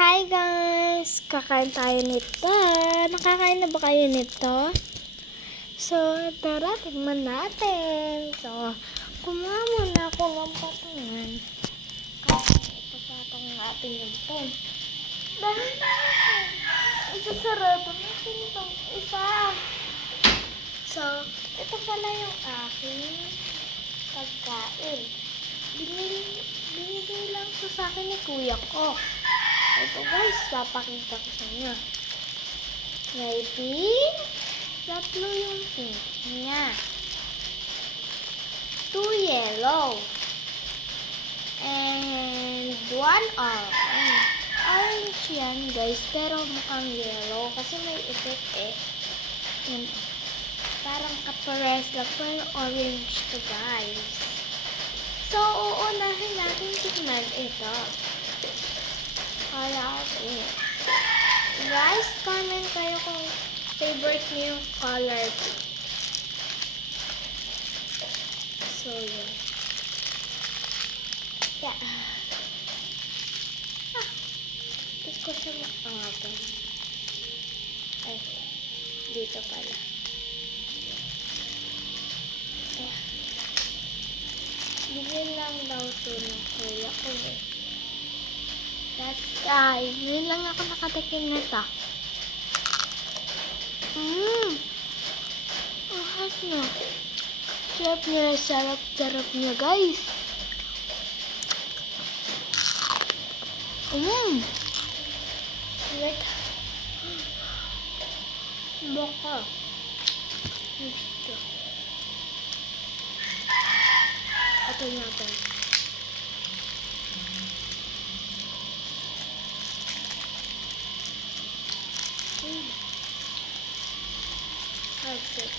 Hi guys! Kakain tayo nito. Nakakain na ba kayo nito? So, tara, tignan natin. So, kumuha muna ako ng patungan. Kasi ipapatong natin yung pen. Dahil na! Isasarado natin itong isa. So, ito pala yung aking pagkain. Binigay lang ito sa akin ni kuya ko. Ito guys, papakita ko sa inyo. May pink. Tatlo yung pink niya. 2 yellow. And 1 orange. Orange yan guys, pero mukhang yellow. Kasi may effect eh. Yan. Parang kapares lang, pero orange to guys. So, uunahin natin tikman ito. Guys, comment kayo kung favorite niyo yung color. So, yun. Yeah. Hindi ko siya makapan. Ay, dito pala. Yeah. Bigyan lang daw ito ng kuya ko eh. That's guys. Ngayon lang ako nakatikim na ito. Ang hot na. Sarap niya. Sarap niya guys. Wait. Baka. Ito. Ito natin. Okay.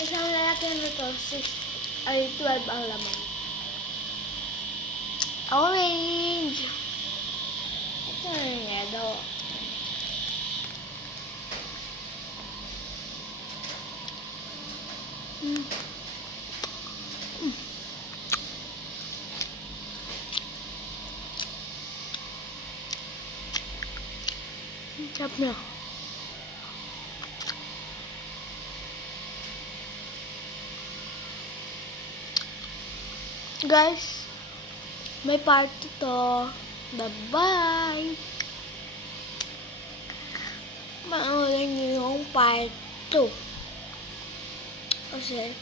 Isang lalagyan nito, 12 ang laman. Orange! Ito na yung yellow. Sarap niya. Guys, may part 2 to. Bye-bye! Maulin niyo yung part 2. Kasi